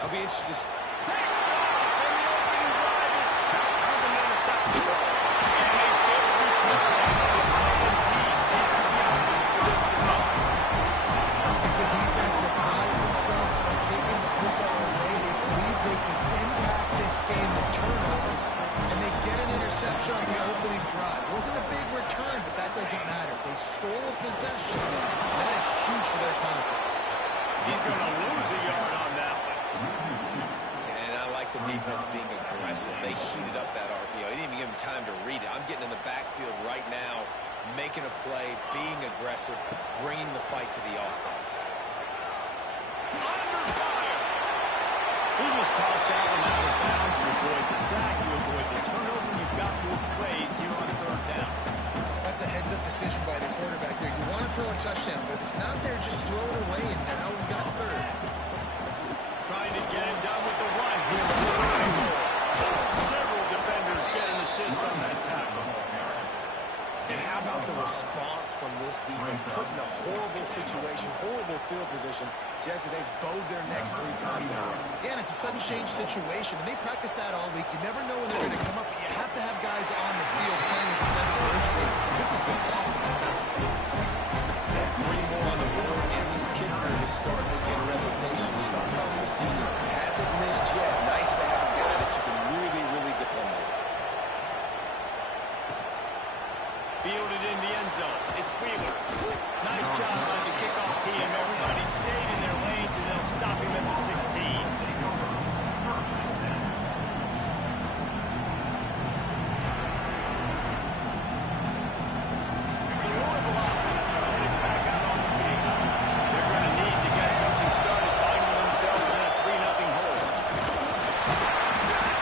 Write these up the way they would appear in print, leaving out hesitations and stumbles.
I'll be interested to see. It's a defense that prides themselves on taking the football away. They believe they can impact this game with turnovers, and they get an interception on the opening drive. It wasn't a big return, but that doesn't matter. They stole a possession. That is huge for their confidence. He's going to lose a yard on that one. And I like the defense being aggressive. They heated up that RPO. They didn't even give him time to read it. I'm getting in the backfield right now, making a play, being aggressive, bringing the fight to the offense. Under fire. He just tossed that one out of bounds. You avoid the sack. You avoid the turnover. You've got more plays here on third down. That's a heads-up decision by the quarterback there. You want to throw a touchdown, but if it's not there, just throw it away, and now we got third. Trying to get it done with the run here. Several defenders get an assist on that tackle. And how about the response from this defense? Put in a horrible situation, horrible field position. Jesse, they bowed their necks 3 times in a row. Yeah, and it's a sudden change situation. And they practice that all week. You never know when they're going to come up, but you have to have guys on the field playing with a sense of urgency. This has been awesome offensively. And 3 more on the board, and this kicker is starting to get a reputation starting off the season. Hasn't missed yet. Nice to have a guy that you can really, really depend on. Fielded in the end zone. It's Wheeler. Nice job by the kickoff team. Everybody stayed in their lanes, and they'll stop him at the 16. The Louisville offense is headed back out on the field. They're going to need to get something started, finding themselves in a 3-0 hole.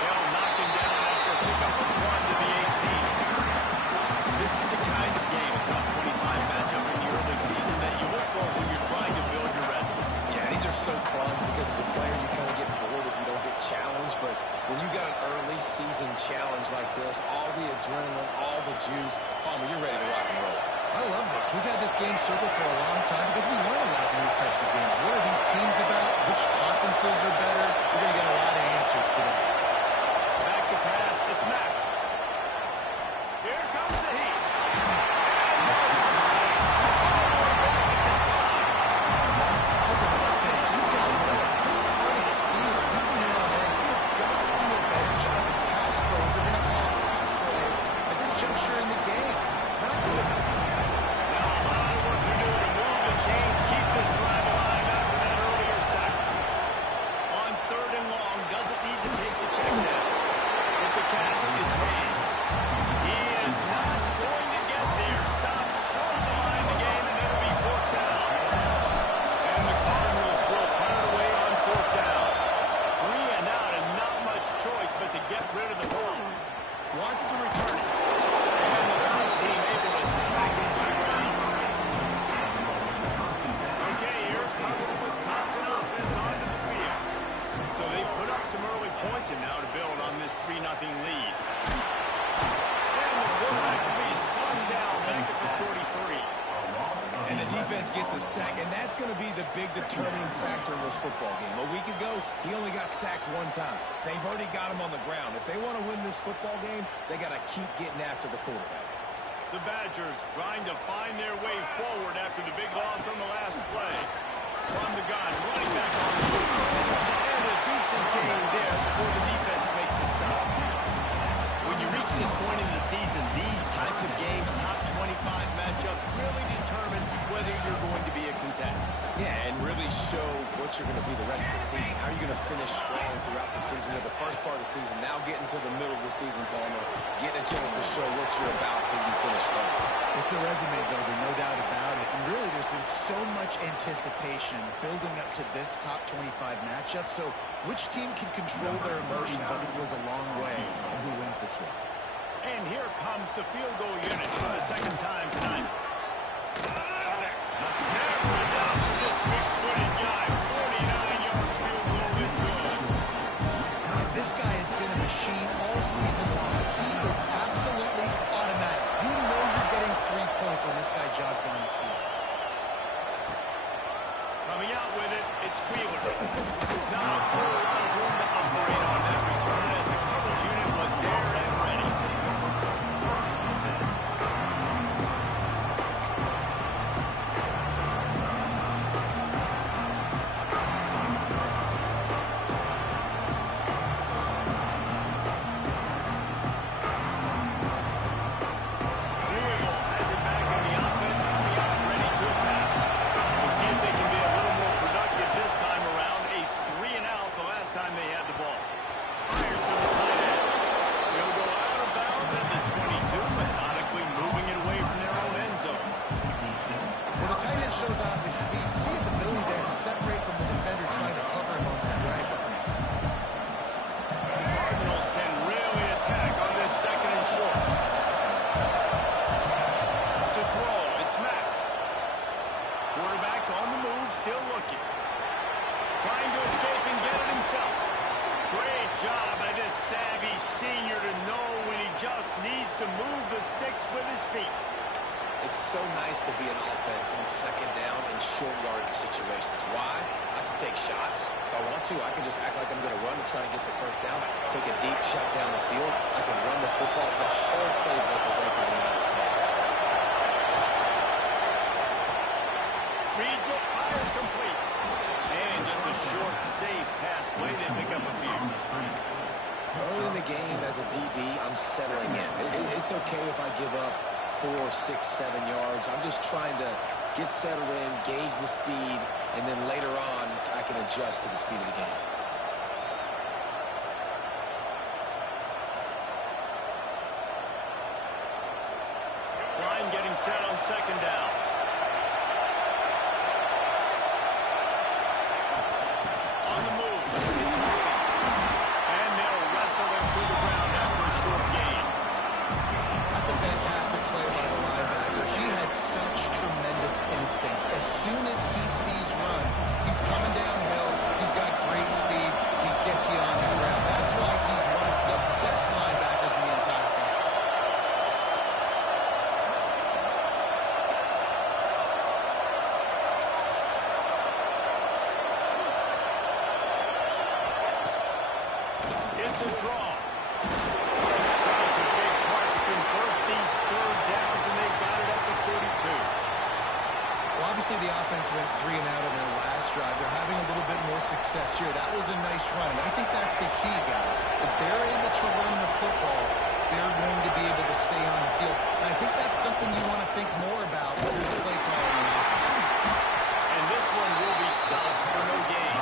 They'll knock him down after a pickup of 1 to the 18. This is the kind of game, a top 25 matchup in the early season, that you look for when you're trying to build your resume. Yeah, these are so fun because as a player you kind of get bored if you don't get challenged. But when you got an early season challenge like this, all the adrenaline, all the juice, Palmer, you're ready to rock and roll. I love this. We've had this game circled for a long time because we learn a lot in these types of games. What are these teams about? Which conferences are better? We're going to get a lot of answers today. Back to pass, it's Mack. Here comes the heat. As an offense, you've got to know this part of the field, deep in your own head, you've got to do a better job in pass pro if you're going to call a pass play at this juncture in the game. Not good enough. Now a lot of work to do to move the chains, keep this drive alive after that earlier sack. On 3rd and long, doesn't need to take the check down. With the catch, it's Hayes. He is not going to get there. Stops short of the line of the game, and it'll be 4th down. And the Cardinals will punt it away on 4th down. 3 and out, and not much choice but to get rid of the ball. Wants to return it. And the punt team able to smack it to the ground. Okay, here comes the Wisconsin offense onto the field. So they put up some early points, and now to build on this 3-0 lead. And the quarterback will be slung down back at the 43. And the defense gets a sack, and that's going to be the big determining factor in this football game. A week ago, he only got sacked 1 time. They've already got him on the ground. If they want to win this football game, they got to keep getting after the quarterback. The Badgers trying to find their way forward after the big loss on the last play. From the gun, running back on the move. And a decent gain there before the defense makes the stop. When you reach this point in the season, these types of games, top 25 matchups, really determine whether you're going to be a contender. Yeah, and really show what you're going to be the rest of the season. How are you going to finish strong throughout the season? Or the first part of the season, now getting to the middle of the season, Palmer, getting a chance to show what you're about so you can finish strong. It's a resume builder, no doubt about it. And really, there's been so much anticipation building up to this top 25 matchup. So which team can control their emotions, I think, goes a long way in who wins this one. And here comes the field goal unit for the 2nd time tonight. Never a doubt for this big-footed guy. 49-yard field goal is good. This guy has been a machine all season long. He is absolutely automatic. You know you're getting 3 points when this guy jogs on the field. Coming out with it, it's Wheeler. Not a whole lot senior to know when he just needs to move the sticks with his feet. It's so nice to be an offense on second down in short yardage situations. Why? I can take shots. If I want to, I can just act like I'm going to run to try to get the first down. Take a deep shot down the field. I can run the football. The whole playbook is open to my display. Reads it, fires complete. And just a short, safe pass play. They pick up a few. Early in the game, as a DB, I'm settling in. It's okay if I give up 4, 6, 7 yards. I'm just trying to get settled in, gauge the speed, and then later on, I can adjust to the speed of the game. Line getting set on second down. On the move. It's Hurley. And they'll wrestle him to the ground after a short gain. That's a fantastic play by the linebacker. He has such tremendous instincts. As soon as he sees run, he's coming downhill. He's got great speed. He gets you on the ground. That's why he's one of the best linebackers in the entire country. It's a draw. Such a big part to convert these third downs, and they got it at the 42. Well, obviously the offense went 3 and out on their last drive. They're having a little bit more success here. That was a nice run, and I think that's the key, guys. If they're able to run the football, they're going to be able to stay on the field. And I think that's something you want to think more about when you're play calling on offense. And this one will be stopped for no gain.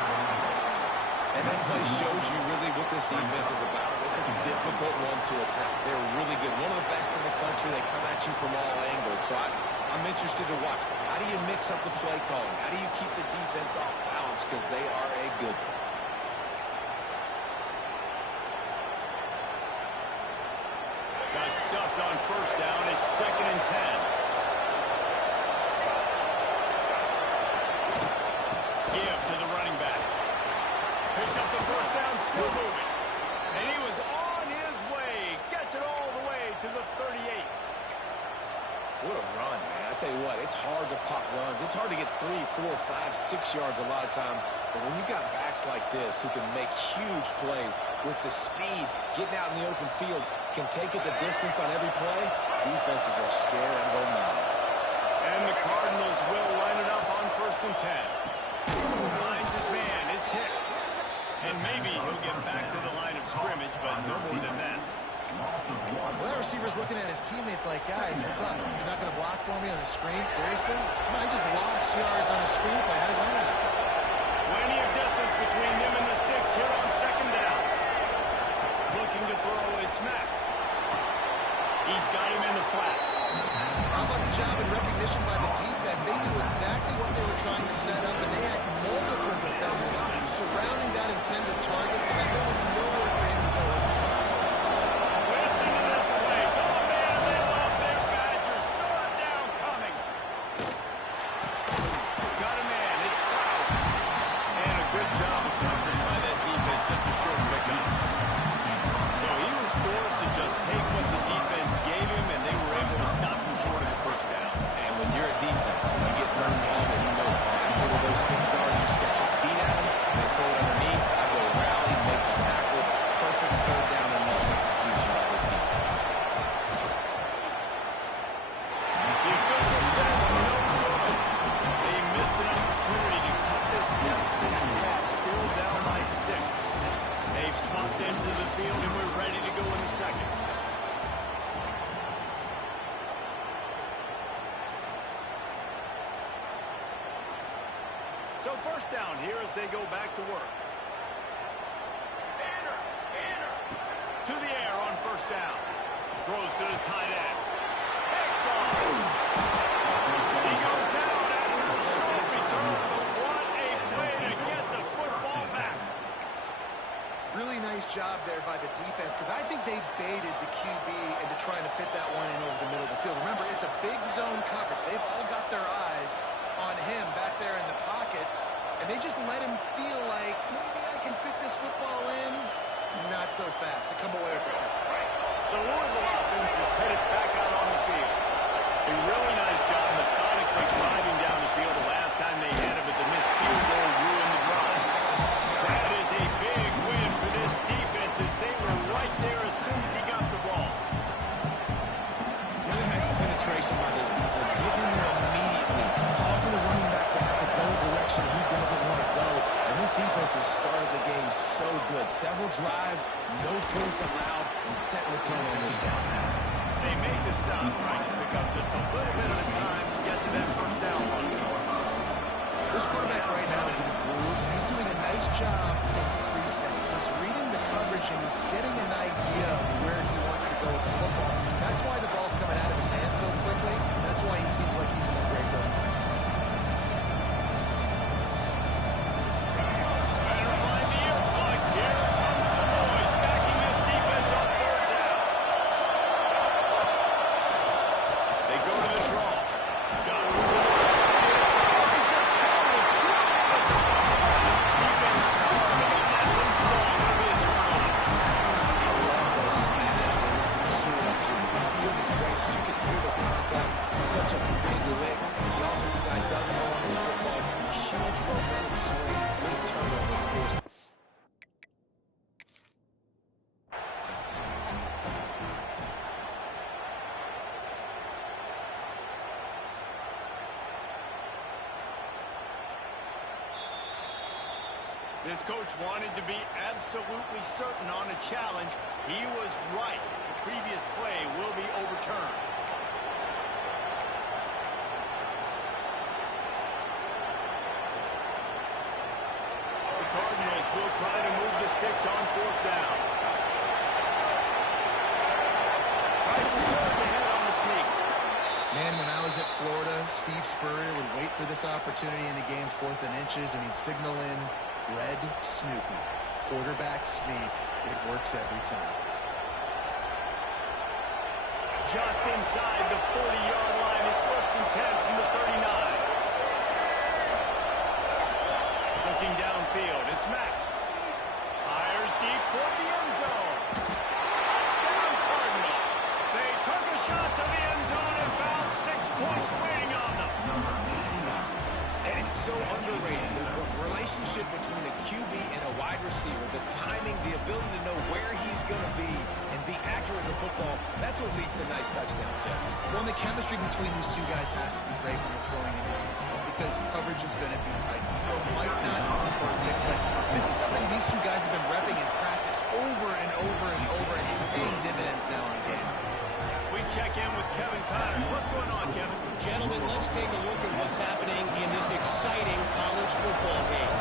And that play shows you really what this defense is about. It's a difficult one to attack. They're really good. One of the best in the country. They come at you from all angles. So I'm interested to watch. How do you mix up the play calling? How do you keep the defense off balance? Because they are a good one. Got stuffed on first down. It's 2nd and 10. Give to the running back. Picks up the first down, still moving. And he was on his way. Gets it all the way to the 38. What a run, man. I tell you what, it's hard to pop runs. It's hard to get 3, 4, 5, 6 yards a lot of times. But when you got backs like this who can make huge plays with the speed, getting out in the open field, can take it the distance on every play, defenses are scared and go mad. And the Cardinals will line it up on 1st and 10. Finds his man. It's Hicks. And maybe he'll get back to the line of scrimmage, but no more than that. Well, that receiver's looking at his teammates like, guys, what's up? You're not going to block for me on the screen? Seriously? No, I just lost yards on a screen play. How does that happen? Plenty of distance between them and the sticks here on second down. Looking to throw, it's Mack. He's got him in the flat. How about the job and recognition by the defense? They knew exactly what they were trying to set up, and they had multiple defenders surrounding that intended target, so that there was nowhere for him to go. Listen to this place. Oh, man, they love their Badgers. Third down coming. Got a man. It's fouled. And a good job of coverage by that defense. Just a short pickup. So he was forced to just take what the defense gave him, and they were able to stop him short of the first down. And when you're a defense and you get third and long and you know exactly where those sticks are, you set your feet at them, they throw it underneath, I go rally, make the tackle. Perfect third down and long execution by this defense. The official says no good. They missed an opportunity to cut this deficit in half. Still down by 6. They've swapped into the field, and we're ready to go in the second. So first down here as they go back to work. To the air on first down. Throws to the tight end. Big ball. He goes down after a short return, but what a play to get the football back. Really nice job there by the defense, because I think they baited the QB into trying to fit that one in over the middle of the field. Remember, it's a big zone coverage. They've all got their eyes on him back there in the pocket, and they just let him feel like, maybe I can fit this football in. Not so fast. They come away with the pick. The Louisville offense is headed back out on the field. A really nice job methodically driving down the field the last time they had it, but the missed field goal ruined the drive. That is a big win for this defense as they were right there as soon as he got the ball. Really nice penetration by this defense, getting in there immediately, causing the running back to have to go a direction he doesn't want to go. And this defense has started the game so good. Several drives, no points allowed, and setting the tone on this down. They make the stop, trying to pick up just a little bit at a time to get to that first down run. This quarterback right now is in a groove. He's doing a nice job in pre-snap. He's reading the coverage and he's getting an idea of where he wants to go with the football. That's why the ball's coming out of his hands so quickly. That's why he seems like he's in a great rhythm. Better find the ear points. Here comes the boys backing this defense on third down. They go to the draw. Got room to work. He just held it. Defense starving on that loose ball. It'll be a turnover. I love those smashes where you can hear that. His goodness gracious, you can hear the contact. Such a big lick. The offensive guy doesn't hold on to the football. Huge momentum swing. Big turnover, of course. This coach wanted to be absolutely certain on a challenge. He was right. The previous play will be overturned. The Cardinals will try to move the sticks on fourth down. Tries to surge ahead on the sneak. Man, when I was at Florida, Steve Spurrier would wait for this opportunity in a game 4th and inches, and he'd signal in red Snoopy. Quarterback sneak. It works every time. Just inside the 40-yard line. It's 1st and 10 from the 39. Looking downfield, it's Mack. Fires deep toward the end zone. Touchdown Cardinals. They took a shot to the end zone and found 6 points waiting on them. And it's so underrated. The relationship between a QB and a wide receiver, the timing, the ability to know where he's going to be and be accurate with the football, that's what leads to nice touchdowns, Jesse. Well, the chemistry between these two guys has to be great when they're throwing in because coverage is going to be tight. The throw might not be perfect, but this is something these two guys have been repping in practice over and over and over, and it's paying dividends now in the game. We check in with Kevin Connors. What's going on, Kevin? Gentlemen, let's take a look at what's happening in this exciting college football game.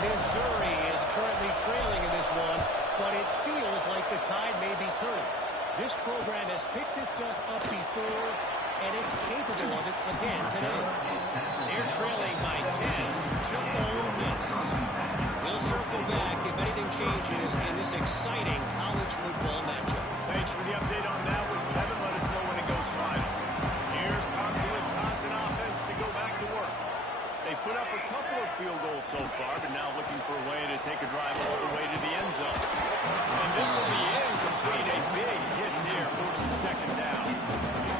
Missouri is currently trailing in this one, but it feels like the tide may be turning. This program has picked itself up before, and it's capable of it again today. They're trailing by 10 to Ole Miss. We'll circle back if anything changes in this exciting college football matchup. Thanks for the update on that one, Kevin. Let us know when it goes final. Here comes the Wisconsin offense to go back to work. They put up a couple of field goals so far, but now looking for a way to take a drive all the way to the end zone. And this will be incomplete. A big hit there, forces 2nd down.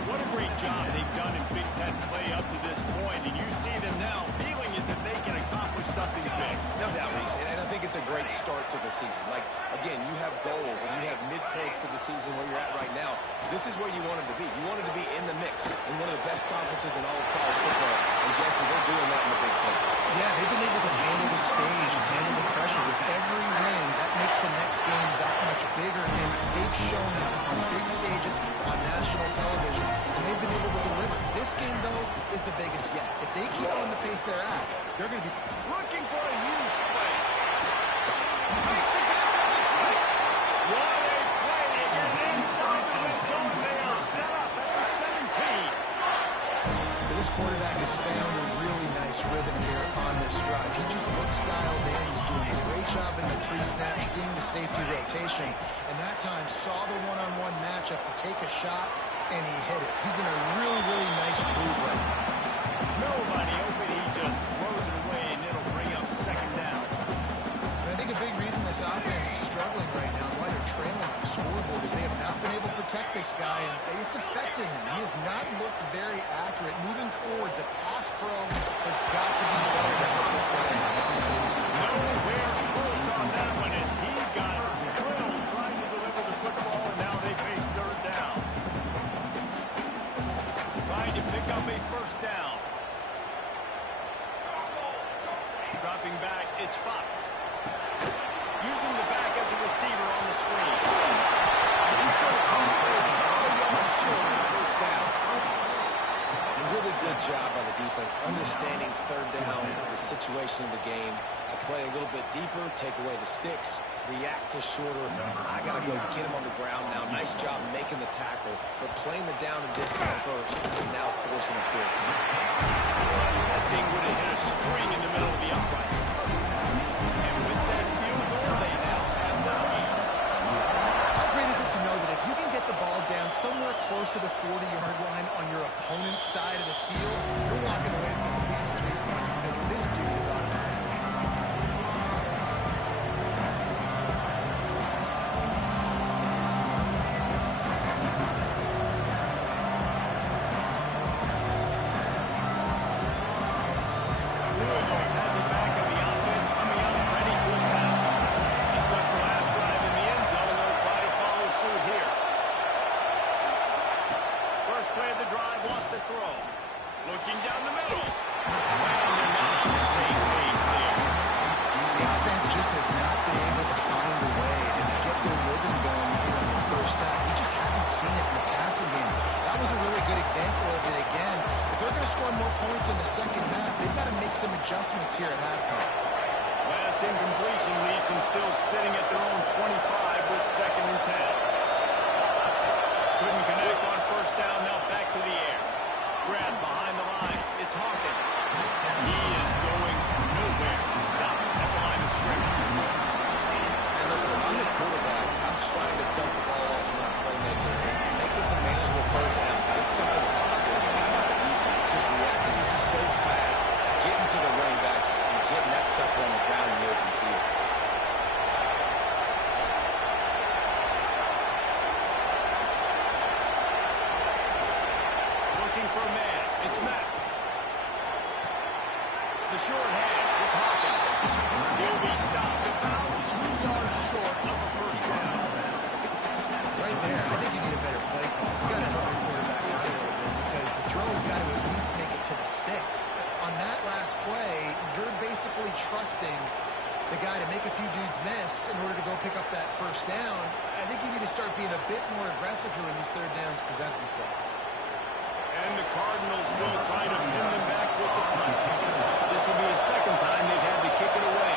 What a great job they've done in Big Ten play up to this point, and you see them now feeling as if they can accomplish something big. No doubt, Reese, and I think it's a great start to the season. Like, again, you have goals and you have midpoints to the season where you're at right now. This is where you wanted to be. You wanted to be in the mix in one of the best conferences in all of college football, and Jesse, they're doing that in the Big Ten. Yeah, they've been able to handle the stage and handle the pressure. With every win, that makes the next game that much bigger, and they've shown that on big stages, on national television, and they've been able to deliver. This game, though, is the biggest yet. If they keep on the pace they're at, they're going to be Looking for a huge play. Takes it to the 20. What a play. They get inside the red zone. They are set up at the 17. This quarterback has found a really nice rhythm here on this drive. He just looks dialed in. He's doing a great job in the pre-snap, seeing the safety rotation, and that time saw the one-on-one matchup to take a shot, and he hit it. He's in a really, really nice groove right now. Nobody open. He just throws it away, and it'll bring up 2nd down. And I think a big reason this offense is struggling right now and why they're trailing on the scoreboard is they have not been able protect this guy, and it's affected him. He has not looked very accurate. Moving forward, the pass pro has got to be better to help this guy. Nowhere close on that one as he got drilled trying to deliver the football, and now they face third down. Trying to pick up a first down. Dropping back, it's Fox. Using the back as a receiver on the screen. He's going to come through. Short on first down. A really good job by the defense, understanding third down, the situation of the game. I play a little bit deeper, take away the sticks, react to shorter. I got to go get him on the ground now. Nice job making the tackle, but playing the down and distance first, and now forcing a field goal. That thing would have hit a string in the middle of the upright. And with that field goal, they now have the lead. How great is it to know that if you can get the ball down somewhere close to the 40-yard line on your opponent's side of the field, you're walking away with at least 3 points because this dude is automatic. Louisville has it back in the offense, coming out ready to attack. They stuck the last drive in the end zone. They'll try to follow suit here. First play of the drive, lost the throw. Looking down the middle. And they're not on the same page there. The offense just has not been able to find a way to get their rhythm going here in the first half. We just haven't seen it in the passing game. That was a really good example of it again. If they're going to score more points in the second half, they've got to make some adjustments here at halftime. Last incompletion leaves them still sitting at their own 25 with 2nd and 10. Couldn't connect on first down, now back to the air. Grab behind the line. It's Hawkins. He is going nowhere. Stop at the line of scrimmage. And listen, if I'm the quarterback, I'm trying to dump the ball off to my playmaker and make this a manageable third down. Get something positive. How about the defense just reacting so fast, getting to the running back, and getting that sucker on the ground in the open field? Looking for a man. It's Matt. The short hand. It's Hawkins. He'll be stopped about 2 yards short of a first down. Right there, I think you need a better play call. You got to help your quarterback out a little bit because the throw has got to at least make it to the sticks. On that last play, you're basically trusting the guy to make a few dudes miss in order to go pick up that first down. I think you need to start being a bit more aggressive here when these third downs present themselves. And the Cardinals will try to pin them back with the punt. This will be the second time they've had to kick it away.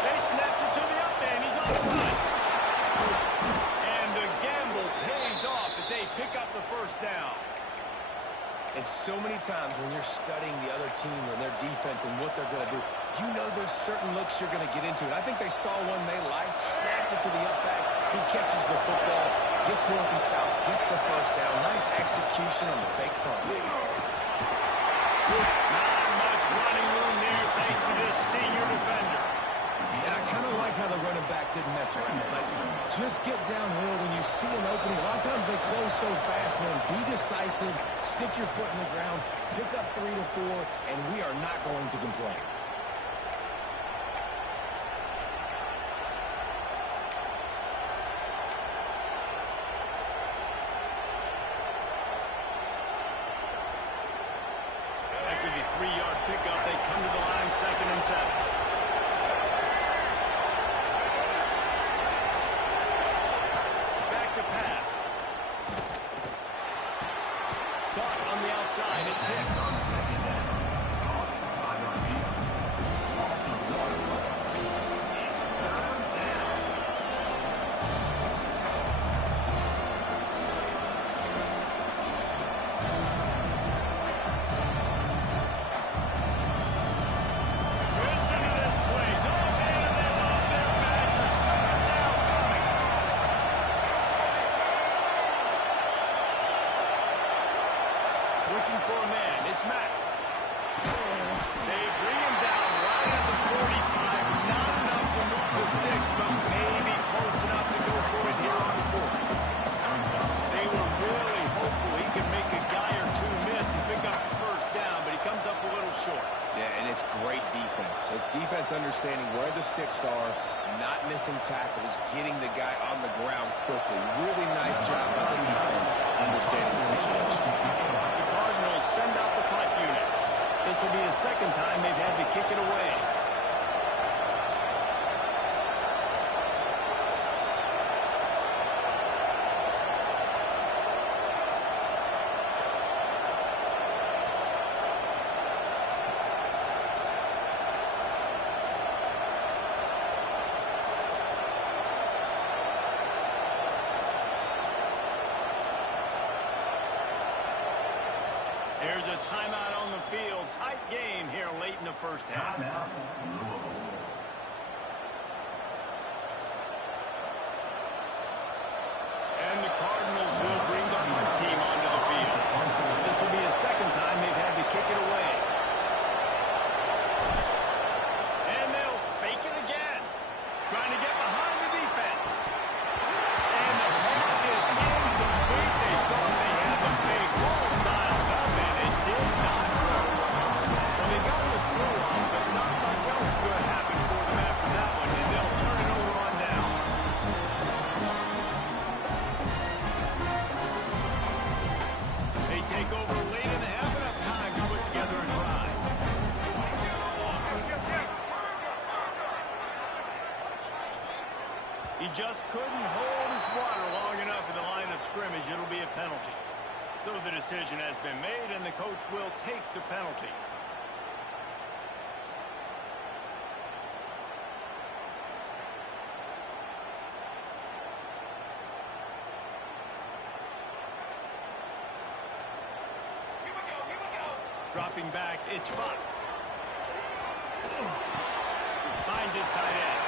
They snapped it to the up man. He's on the run. And the gamble pays off as they pick up the first down. And so many times when you're studying the other team and their defense and what they're going to do, you know there's certain looks you're going to get into. And I think they saw one they liked, snapped it to the up back. He catches the football, gets north and south, gets the first down. Nice execution on the fake punt. Not much running room there thanks to this senior defender. And I kind of like how the running back didn't mess around. Like, just get downhill when you see an opening. A lot of times they close so fast, man. Be decisive, stick your foot in the ground, pick up 3 to 4, and we are not going to complain. After the 3-yard pickup, they come to the line 2nd and 7. Back to pass. Caught on the outside. It's Hicks. Listen to this place. Oh, man, they love their Badgers. Third down coming. Looking for a man. It's Matt. They bring him down right at the 45. Not enough to move the sticks, but maybe close enough to go for a understanding where the sticks are, not missing tackles, getting the guy on the ground quickly. Really nice job by the defense understanding the situation. The Cardinals send out the punt unit. This will be the second time they've had to kick it away. There's a timeout on the field. Tight game here late in the first half. And the Cardinals will bring the punt team onto the field. This will be the second time they've had to kick it away. And they'll fake it again. Trying to get behind the defense. And the pass is incomplete. They thought they had the big hole dialed up, and it did not work. Well, they got the throw off, but not much else good happened for them after that one, and they'll turn it over on down. They take over late in the half, enough time to put together a drive. He just couldn't hold his water long enough in the line of scrimmage. It'll be a penalty. So the decision has been made, and the coach will take the penalty. Dropping back, it's Fox. Finds his tight end.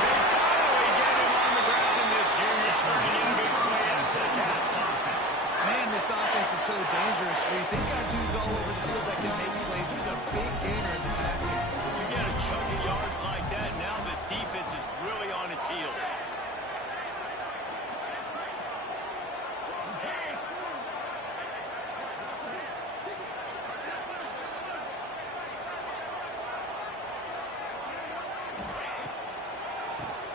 They finally get him on the ground, and this junior turning in a big play after the catch. Man, this offense is so dangerous, Reese. They've got dudes all over the field that can make plays. There's a big gainer in the basket. You get a chunk of yards like that, now the defense is really on its heels.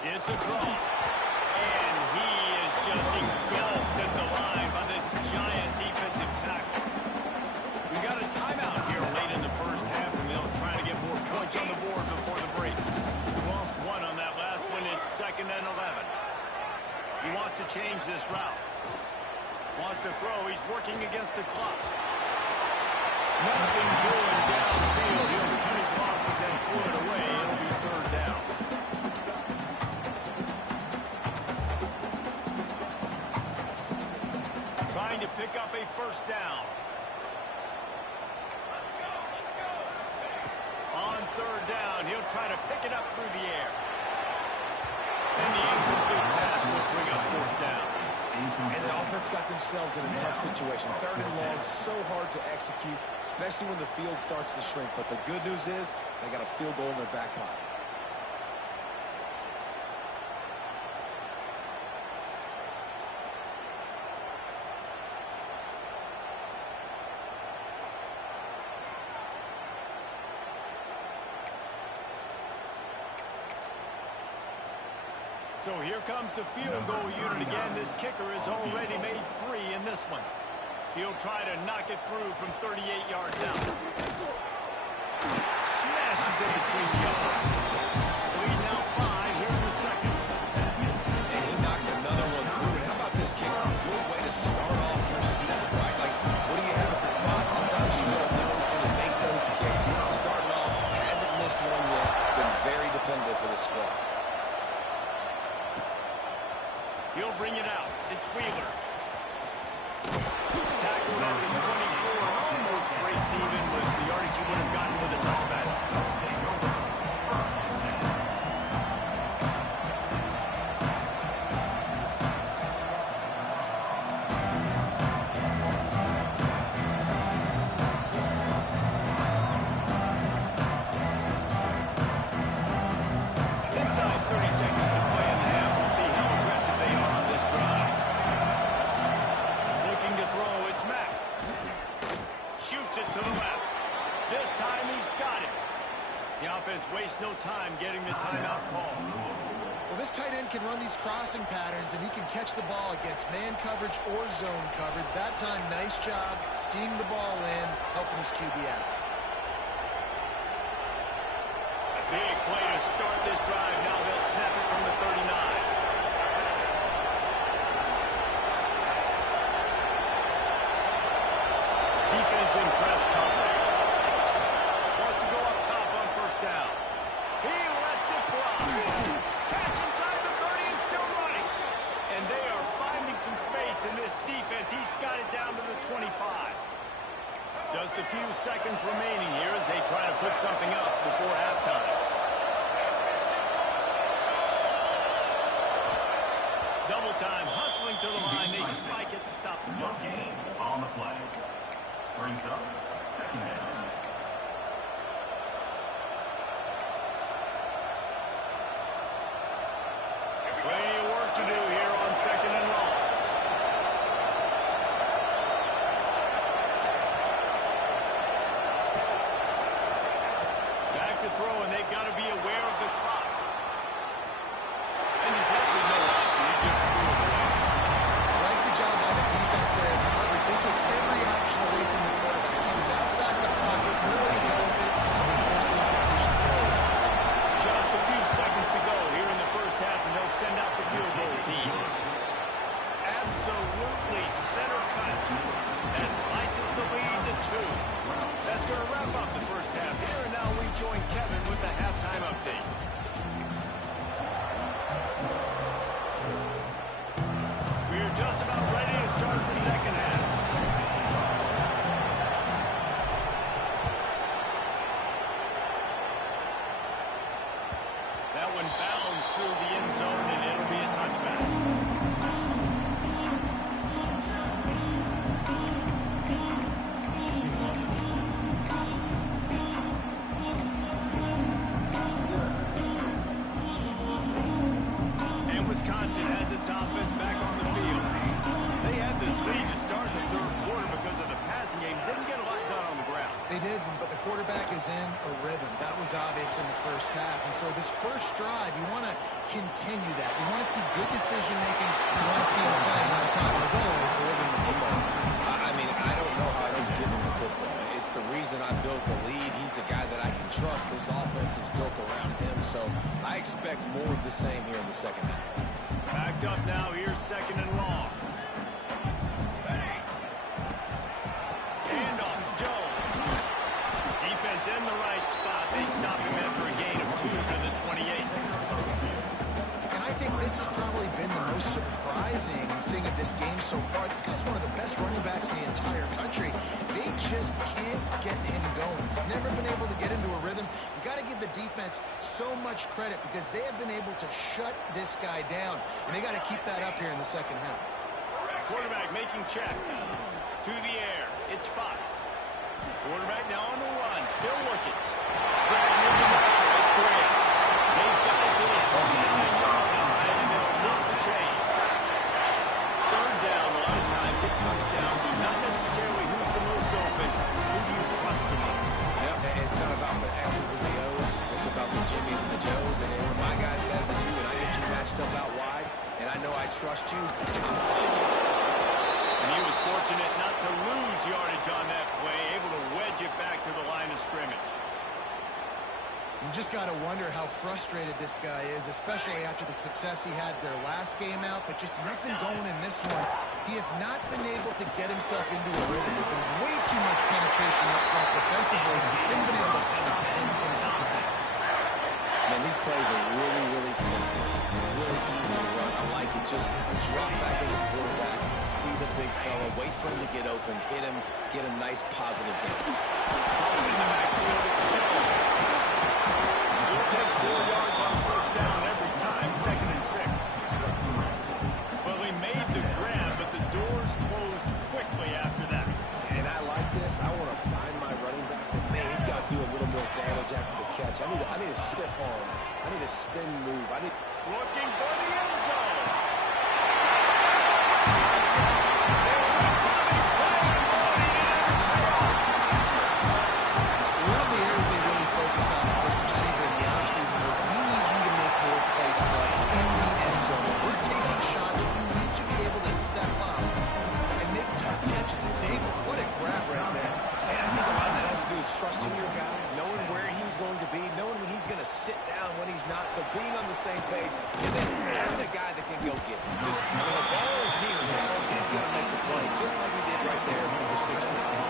It's a draw. And he is just engulfed at the line by this giant defensive tackle. We got a timeout here late in the first half, and they'll try to get more points on the board before the break. Lost one on that last one. It's 2nd and 11. He wants to change this route. Wants to throw. He's working against the clock. Nothing doing downfield. He'll cut his losses and pull it away. It'll be 3rd down. Trying to pick up a 1st down. On 3rd down, he'll try to pick it up through the air. And the incomplete pass will bring up 4th down. And the offense got themselves in a tough situation. 3rd and long, so hard to execute, especially when the field starts to shrink. But the good news is they got a field goal in their back pocket. So here comes the field goal unit again. This kicker has already made 3 in this one. He'll try to knock it through from 38 yards out. Smashes it between the yards. Lead now 5 here in the second. And he knocks another one through. And how about this kicker? Good way to start off your season, right? Like, what do you have at the spot? Sometimes you don't know when to make those kicks. Starting off, hasn't missed one yet. Been very dependable for the squad. He'll bring it out. It's Wheeler. Tackled at the 24. Almost breaks even This time he's got it. The offense wastes no time getting the timeout call. Well, this tight end can run these crossing patterns, and he can catch the ball against man coverage or zone coverage. That time, nice job seeing the ball land, helping his QB out. A big play to start this drive. Now they'll snap it from the 39. Defense in press coverage. Wants to go up top on first down. He lets it fly. Catch inside the 30 and still running. And they are finding some space in this defense. He's got it down to the 25. Just a few seconds remaining here as they try to put something up before halftime. Double time, hustling to the line. They spike it to stop the play. Game on the play. Brings up second down. Plenty of work to do here on second and long. Back to throw, and they've got to be aware of the clock. And he's left with no option. He just threw it away. I like the job by the defense there in coverage. They took every option away from the quarterback. He was outside of the pocket, nowhere to go with it, so he forced the incompletion throw. Just a few seconds to go here in the first half, and they'll send out the field goal team. Absolutely center cut. That slices the lead to 2. That's going to wrap up the first half here, and now we join Kevin with the halftime update. We're just about ready to start the second half. That one bounds through the end zone, and it'll be a touchback. And Wisconsin has its offense back on the field. They had this lead to start in the third quarter because of the passing game. Didn't get a lot done on the ground. They did, but the quarterback is in a rhythm. That was obvious in the first half. And so this first drive, you want to continue that. You want to see good decision-making. You want to see him playing on time. As always, delivering the football. I mean, I don't know how I don't give him the football. It's the reason I built the lead. He's the guy that I can trust. This offense is built around him. So I expect more of the same here in the second half. Backed up now. Here's second and long. Handoff, Jones. Defense in the right spot. They stop him after a gain of 2 to the 28. And I think this has probably been the most surprising thing of this game so far. This guy's one of the best running backs in the entire country. They just can't get him going. He's never been able to get into a rhythm. You got to give the defense so much credit because they have been able to shut this guy down. And they got to keep that up here in the second half. Quarterback making checks. To the air. It's Fox. Quarterback now on the run. Still looking. It's great. They've got it to the 49-yard line, and they'll move the chain. Third down, a lot of times it comes down to not necessarily who's the most open, who do you trust the most. Yep, it's not about the X's and the O's. It's about the Jimmys and the Joes. And when my guy's better than you and I get you matched up out wide, and I know I trust you, I'm fine. And he was fortunate not to lose yardage on that play, able to wedge it back to the line of scrimmage. You just got to wonder how frustrated this guy is, especially after the success he had their last game out, but just nothing going in this one. He has not been able to get himself into a rhythm. There's been way too much penetration up front defensively. They've been able to stop him in his tracks. Man, these plays are really, really simple. Really easy to run. I like it. Just drop back as a quarterback, see the big fella, wait for him to get open, hit him, get a nice positive game. In the backfield, it's Jones. He'll take 4 yards on first down every time, 2nd and 6. Well, he made the grab, but the doors closed quickly after that. And I like this. I want to find my running back, but man, he's got to do a little more damage after the catch. I need a stiff arm. I need a spin move. Looking for the end zone. trusting your guy, knowing where he's going to be, knowing when he's going to sit down, when he's not, so being on the same page, and then having a guy that can go get it. Just when the ball is near him, he's going to make the play, just like he did right there for 6 points.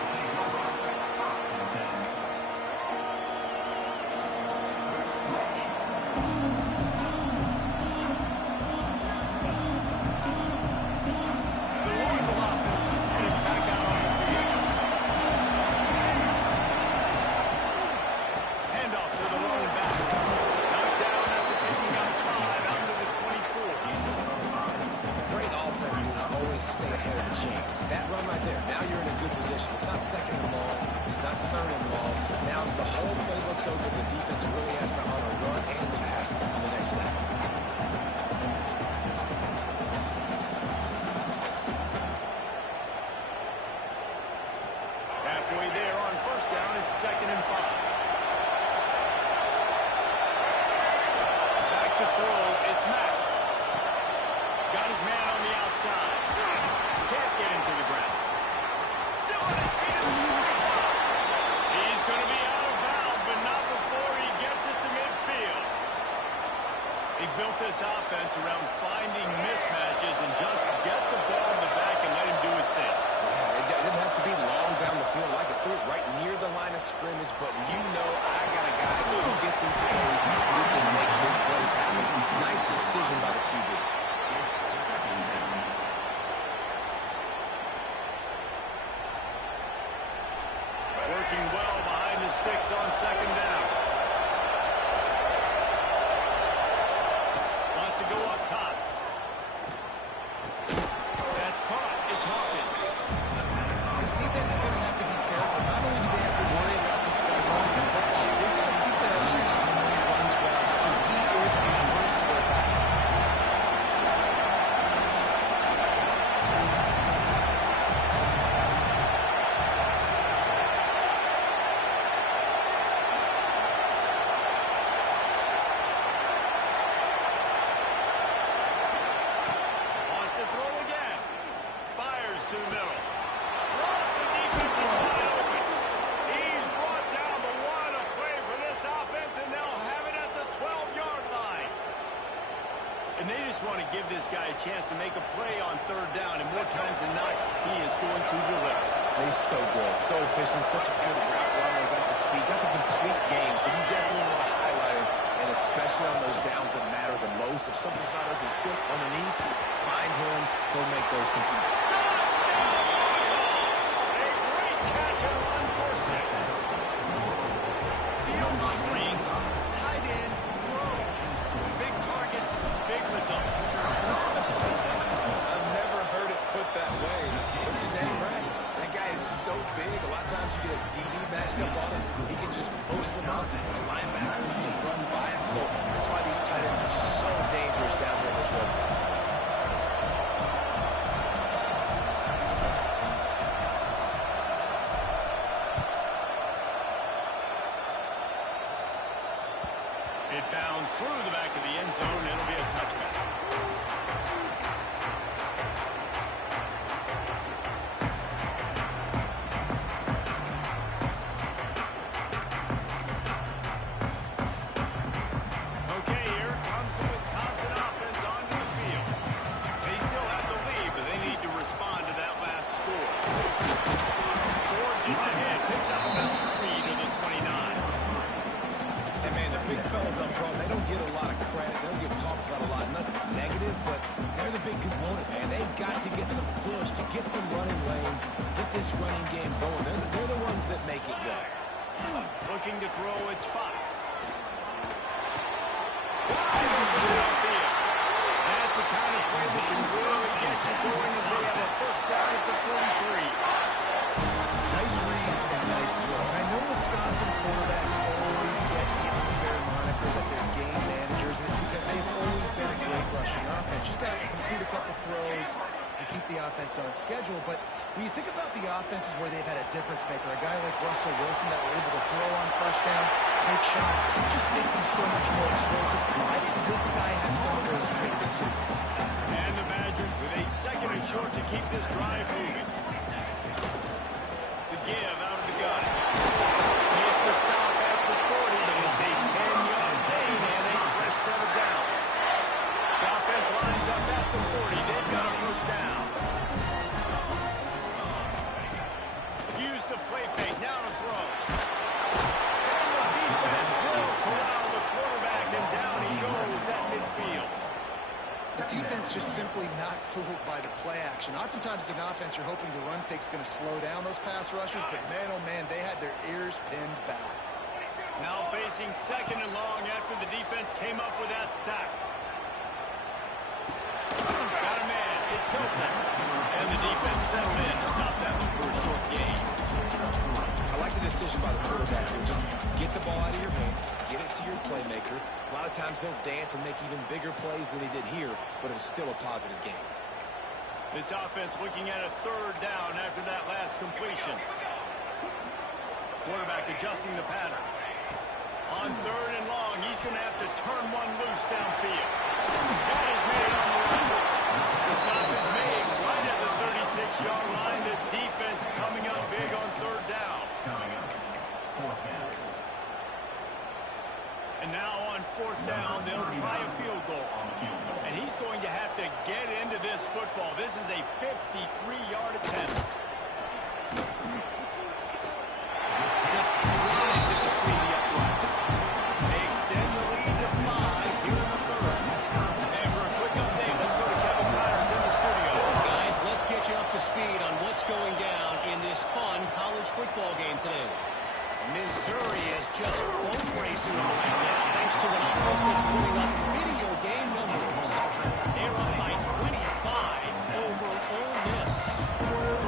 Stay ahead of the chains. That run right there, now you're in a good position. It's not second and long. It's not third and long. Now the whole playbook's open. The defense really has to honor run and pass on the next snap. Halfway there on first down, it's 2nd and 5. Back to throw, it's Mack. Got his man on the outside. Can't get him to the ground. Still on his feet at the 45. He's going to be out of bounds, but not before he gets it to midfield. He built this offense around finding mismatches and just get the ball in the back and let him do his thing. Yeah, it didn't have to be long down the field. Like it threw it right near the line of scrimmage, but you know I got a guy who gets in space, who can make big plays happen. Nice decision by the QB. Working well behind the sticks on 2nd down. Wants to go up top. That's caught. It's Hawkins. This defense is going to have to be careful. Not only do they have to worry about this guy running the football, they've got to keep their eye on him when he runs routes, too. He is a versatile back. To the middle. Ross, the defense is wide open. He's brought down the line of play for this offense, and they'll have it at the 12-yard line. And they just want to give this guy a chance to make a play on 3rd down, and more times than not, he is going to deliver. He's so good, so efficient, such a good route runner, got the speed, got the complete game, so you definitely want to highlight him, and especially on those downs that matter the most. If something's not open quick underneath, find him, he'll make those complete. Catch and run for 6. Field shrinks, tight end grows. Big targets, big results. I've never heard it put that way. But you're dang right. That guy is so big. A lot of times you get a DB matched up on him. He can just post him up. A linebacker, he can run by him. So that's why these tight ends are so dangerous down here in this red zone. It bounds through the back of the end zone. It'll be a touchback. Okay, here comes the Wisconsin offense onto the field. They still have the lead, but they need to respond to that last score. George is ahead. Picks up about 3 to the 29. And man, the big fellas up front, they don't get a lot of credit. They don't get talked about a lot unless it's negative, but they're the big component, man. They've got to get some push, to get some running lanes, get this running game going. They're the ones that make it go. Looking to throw, it's Fox. Wide open downfield. That's the kind of play that can really get you going as they have a first down at the 43. Nice read and nice throw. And I know Wisconsin quarterbacks always get the unfair moniker that they're game managers, and it's because they've always been a great rushing offense. Just got to complete a couple throws and keep the offense on schedule. But when you think about the offenses where they've had a difference maker, a guy like Russell Wilson that were able to throw on first down, take shots, just make them so much more explosive. I think this guy has some of those traits too. And the Badgers with a 2nd and short to keep this drive moving. The give out of the gun. He just simply not fooled by the play action. Oftentimes, as an offense, you're hoping the run fake's going to slow down those pass rushers, but man, oh man, they had their ears pinned back. Now facing second and long after the defense came up with that sack. Got a man. It's Hilton. And the defense settled in to stop that one for a short gain. I like the decision by the quarterback here. Just get the ball out of your hands, get it to your playmaker. A lot of times he'll dance and make even bigger plays than he did here, but it was still a positive game. This offense looking at a third down after that last completion. Quarterback adjusting the pattern. On third and long, he's going to have to turn one loose downfield. That is made on the run. The stop is made right at the 36-yard line. The defense coming up big on third down. And now on fourth down, they'll try a field goal. And he's going to have to get into this football. This is a 53-yard attempt. Just drives it between the uprights. They extend the lead to 5 here in the third. And for a quick update, let's go to Kevin Connors in the studio. Guys, let's get you up to speed on what's going down in this fun college football game today. Missouri is just boat racing right now, thanks to an offense that's putting up video game numbers. They're up by 25 over Ole Miss.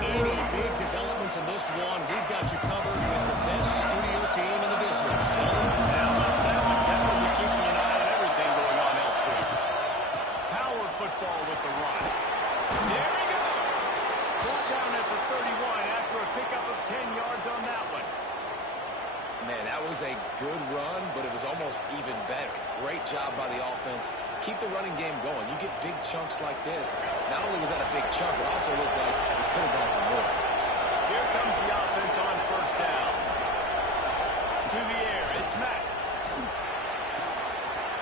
Any big developments in this one, we've got you covered with the best studio team in the business. Gentlemen, Now about that one, Kevin will be keeping an eye on everything going on elsewhere. Power football with the run. There he goes. Brought down at the 31 after a pickup of 10 yards on that one. Man, that was a good run, but it was almost even better. Great job by the offense. Keep the running game going. You get big chunks like this. Not only was that a big chunk, it also looked like it could have gone for more. Here comes the offense on first down. To the air, it's Matt.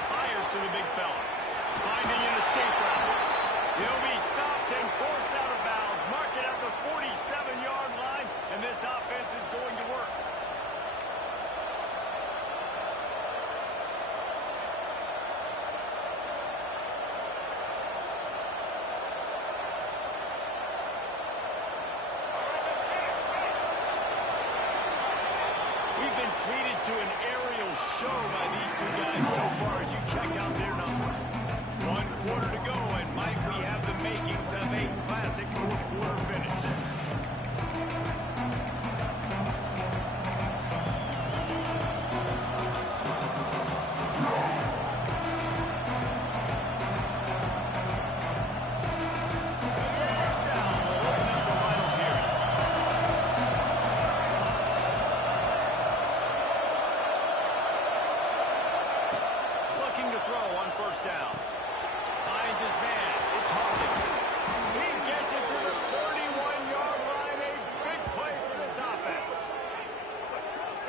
Fires to the big fella. Finding an escape route. He'll be stopped and forced out of bounds. Mark it at the 47-yard line, and this offense is going to work. We've been treated to an aerial show by these two guys so far as you check out their numbers. 1 quarter to go, and might we have the makings of a classic fourth quarter finish. First down will open up the final period. Looking to throw on first down. Finds his man. It's Hawkins. He gets it to the 31-yard line. A big play for this offense.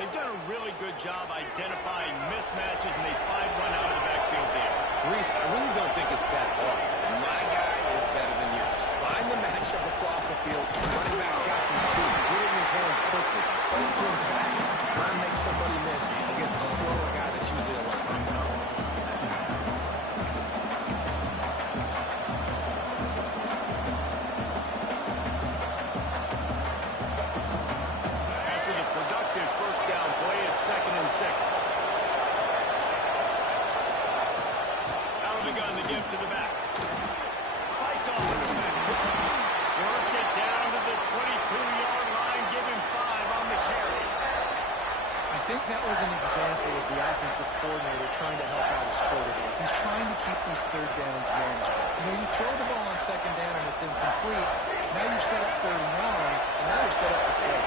They've done a really good job identifying mismatches, and they find one out of the backfield there. Reese, I really don't think it's that hard. My guy is better than yours. Find the matchup across the field. Running back's got some speed. Get it in his hands quickly. Throw it to him fast. Try to make somebody miss against a slower guy that's usually a linebacker. After the productive first down play, it's 2nd and 6. Out of the gun to give to the back. Fights off the back. Work it down to the 22-yard line. Give him 5 on the carry. I think that was an example of the offensive coordinator trying to help out his quarterback. He's trying to keep these third downs manageable. You know, you throw the ball on second down and it's incomplete. Now you've set up third and long, and now you're set up to throw.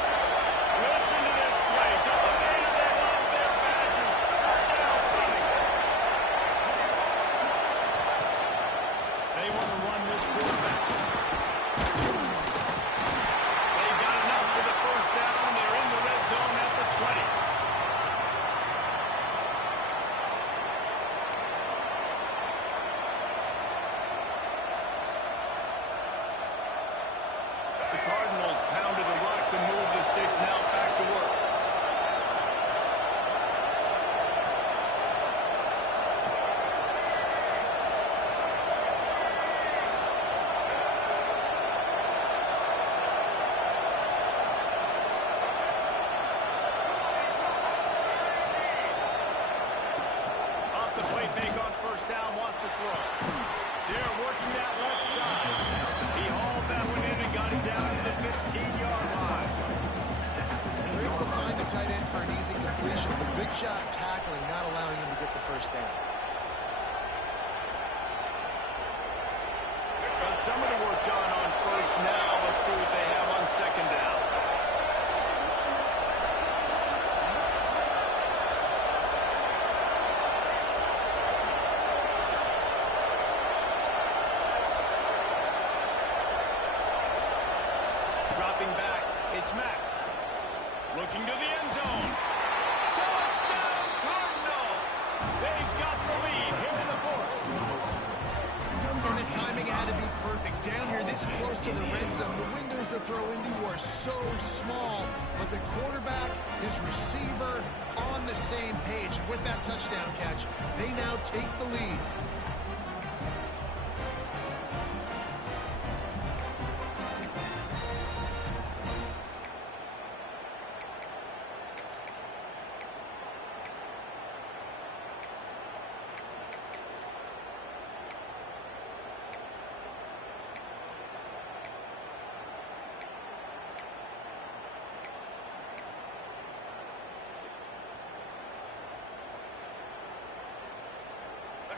Listen to this play. So the Gators, they love their Badgers. Third down coming. They want to run this quarterback. They got enough for the first down. They're in the red zone at the 20. The Cardinals pounded the rock to move this fake on first down, wants to throw. They're working that left side. He hauled that one in and got it down to the 15-yard line. They're able to find the tight end for an easy completion, but good job tackling, not allowing him to get the first down. Got some of the work done on first now. Let's see what they have on second down. Dropping back, it's Mack. Looking to the end zone. Touchdown Cardinals! They've got the lead here in the fourth. And the timing had to be perfect. Down here this close to the red zone, the windows to throw into are so small, but the quarterback, his receiver, on the same page. And with that touchdown catch, they now take the lead.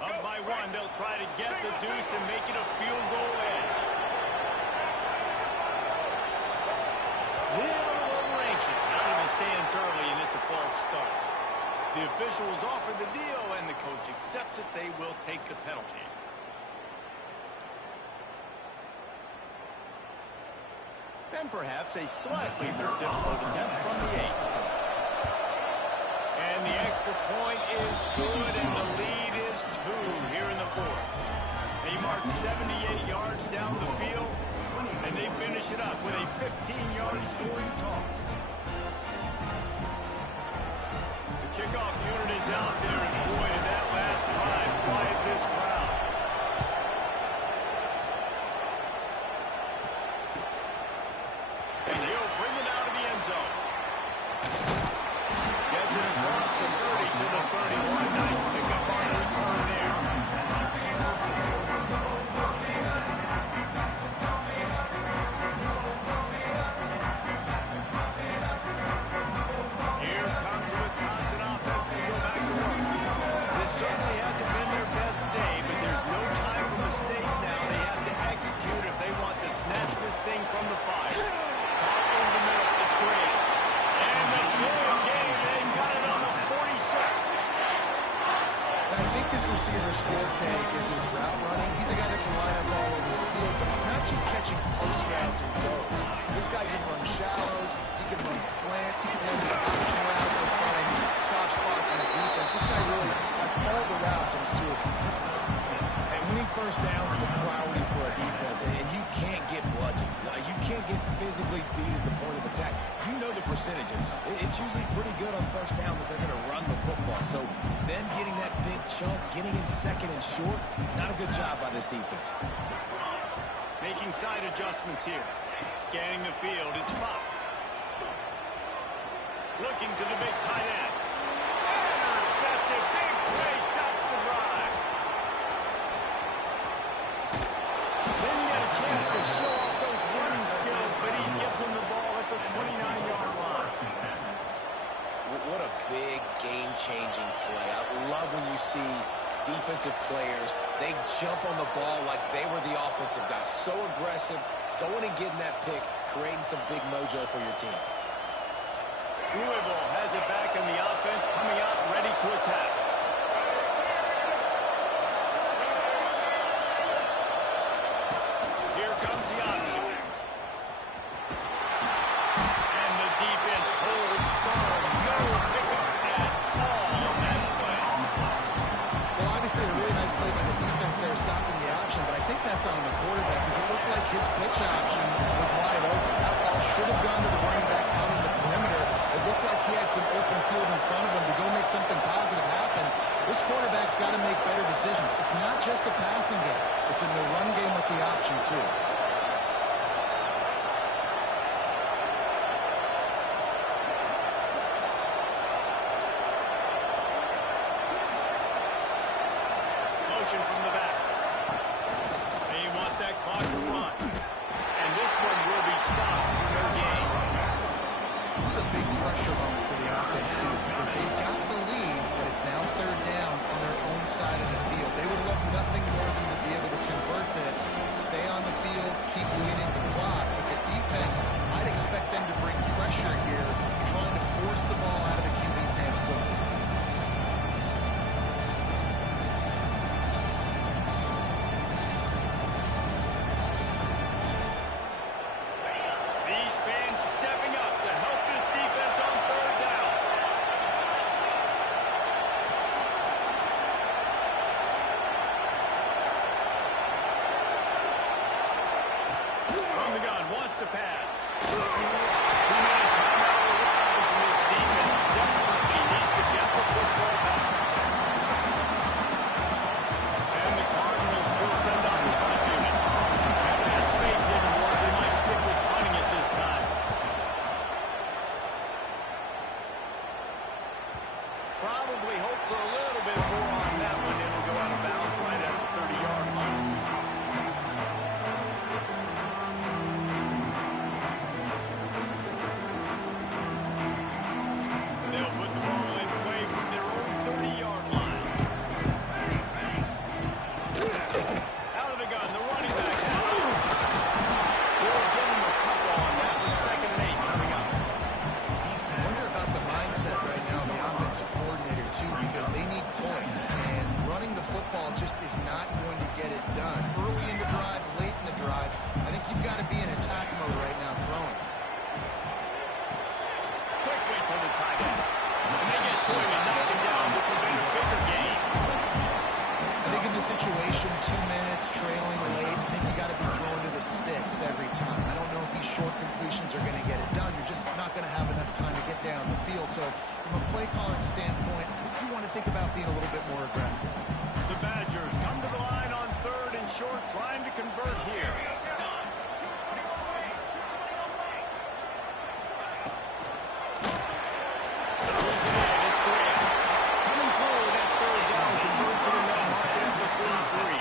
Up by one, they'll try to get the deuce and make it a field goal edge. Little over anxious out of the stands early, and it's a false start. The officials offer the deal, and the coach accepts it. They will take the penalty. And perhaps a slightly more difficult attempt from the 8. And the extra point is good, and the lead is 2 here in the fourth. They march 78 yards down the field, and they finish it up with a 15-yard scoring toss. The kickoff unit is out there, and boy, did that last drive quiet this crowd. And he'll bring it out of the end zone. Gets it across the 30 to the 31. Nice pickup on the return there. Here comes the Wisconsin offense to go back to work. This certainly hasn't been their best day, but there's no time for mistakes now. They have to execute if they want to snatch this thing from the fire. Caught in the middle. It's great. And the big game, they've got it on the 46. I think this receiver's forte is his route running. He's a guy that can line up all over the field, but it's not just catching post routes and goes. This guy can run shallows, he can run slants, he can run the option routes and find soft spots in the defense. This guy really has all the routes in his toolbox. And winning first downs is a priority for a defense, and you can't get bludgeoned. You can't get physically beat at the point of attack. You know the percentages. It's usually pretty good on first down that they're going to run the football. So them getting that big chunk, getting in second and short, not a good job by this defense. Making side adjustments here. Scanning the field, it's Fox. Looking to the big tight end. Intercepted, big play, stops the drive. Didn't get a chance to show off those running skills, but he gives him the ball at the 29-yard line. What a big game-changing play. I love when you see defensive players, they jump on the ball like they were the offensive guys. So aggressive, going and getting that pick, creating some big mojo for your team. Louisville has it back in the offense, coming out ready to attack. Here comes the option. And the defense holds firm. No pickup at all on that play. Well, obviously a really nice play by the defense there, stopping the option, but I think that's on the quarterback because it looked like his pitch option was wide open. That ball should have gone to the running back out on the perimeter. It looked like he had some open field in front of him to go make something positive happen. This quarterback's got to make better decisions. It's not just the passing game. It's in the run game with the option, too. formation from the back. They want that clock to run. And this one will be stopped for no gain. This is a big pressure moment for the offense, too, because they've got the lead, but it's now third down on their own side of the field. They would love nothing more than to be able to convert this, stay on the field, keep leading the clock. But the defense, I'd expect them to bring pressure here, trying to force the ball out of the QB's hands quickly. These fans stepping up to help this defense on third down. From the gun, wants to pass. Two-man timeout arrives, and this defense desperately needs to get the football back. And the Cardinals will send out the punt unit. That last fake didn't work. They might stick with punting it this time. Probably hope for a little bit more on that one. It'll go out of bounds right at the 30-yard line. They'll put the ball in play from their own 30-yard line. Out of the gun, the running back has it. They'll give him a couple on that one. 2nd and 8 coming up. I wonder about the mindset right now of the offensive coordinator, too, because they need points, and running the football just is not going to get it done. Early in the drive, late in the drive, I think you've got to be in attack mode right now throwing. Quickly to the tight end. And they get to him and knock him down to prevent a bigger gain. I think in this situation, 2 minutes, trailing late, I think you got to be throwing to the sticks every time. I don't know if these short completions are going to get it done. You're just not going to have enough time to get down the field. So from a play calling standpoint, I think you want to think about being a little bit more aggressive. The Badgers come to the line on 3rd and short, trying to convert here. It's great. Coming through that 3rd down, converts it in that market at the 43.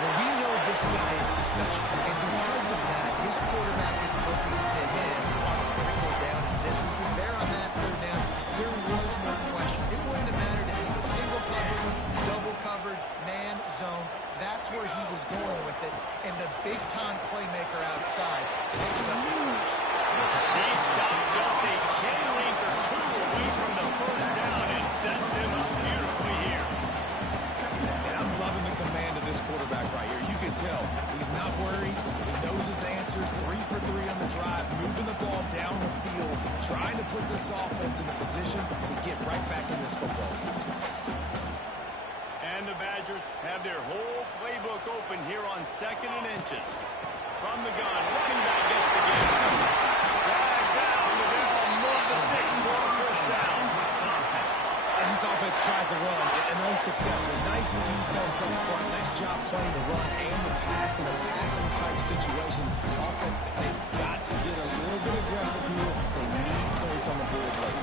Well, we know this guy is special, and because of that, his quarterback is looking to him on critical down and distances. There on that 3rd down, there was no question. It wouldn't have mattered if he was single covered, double covered, man, zone. That's where he was going with it, and the big-time playmaker outside picks up the first. He stopped just a chain length or 2 away from the 1st down and sets them up beautifully here. And I'm loving the command of this quarterback right here. You can tell he's not worried. He knows his answers. 3 for 3 on the drive, moving the ball down the field, trying to put this offense in a position to get right back in this football game. And the Badgers have their whole playbook open here on 2nd and inches. From the gun, running back gets the game. Drag down, but they'll move the sticks for a 1st down. And this offense tries to run, and unsuccessful. Nice defense up front. Nice job playing the run and the pass in a passing-type situation. Offense, they've got to get a little bit aggressive here. They need points on the board late.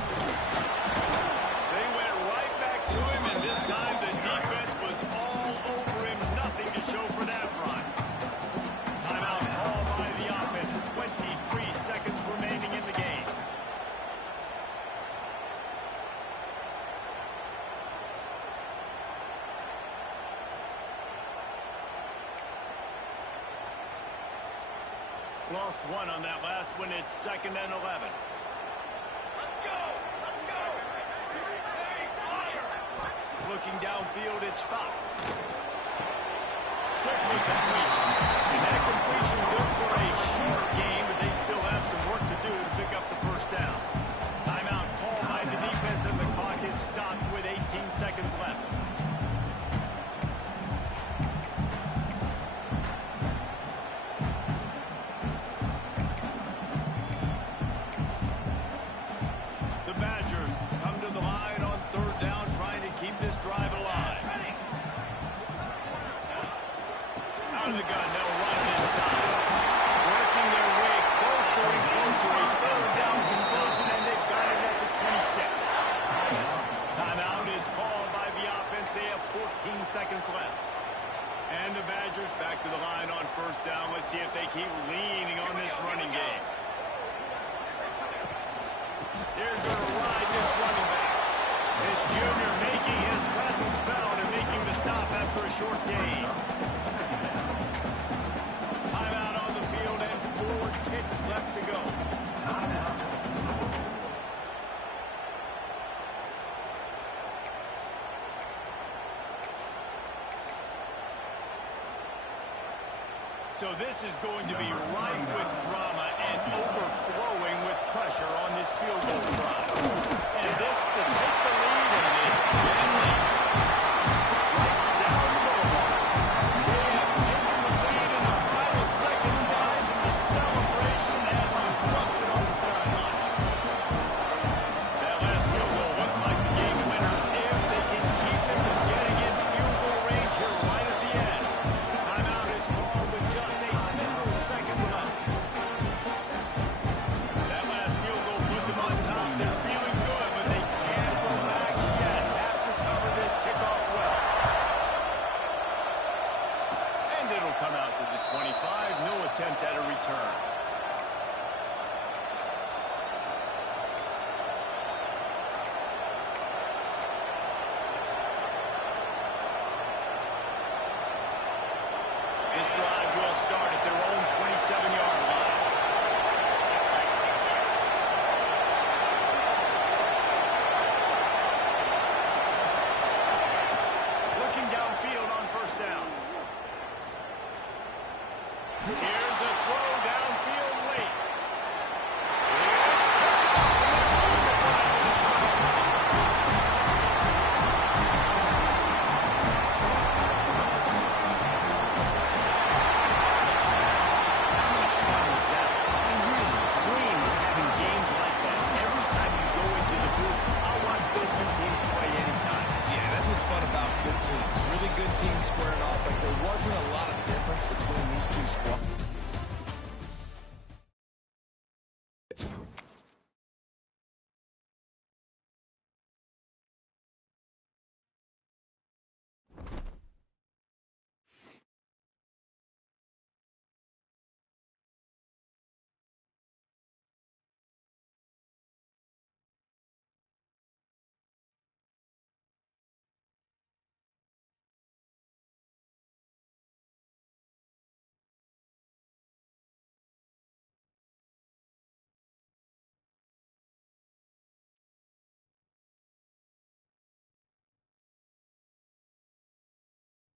They went right back to him, and this time the defense was all over him. Nothing to show for that run. Timeout called by the offense. 23 seconds remaining in the game. Lost 1 on that last one. It's 2nd and 11. Let's go! Let's go! Looking downfield, it's Fox. Quickly complete. And that completion good for a short game, but they still have some work to do to pick up the 1st down. Timeout called by the defense, and the clock is stopped with 18 seconds left. The Badgers come to the line on 3rd down, trying to keep this drive alive. Out of the gun, they'll run it inside. Working their way See if they keep leaning on this running game. They're going to ride this running back. This junior making his presence felt and making the stop after a short gain. Timeout on the field and 4 ticks left to go. So this is going to be rife with drama and overflowing with pressure on this field goal drive. And this, the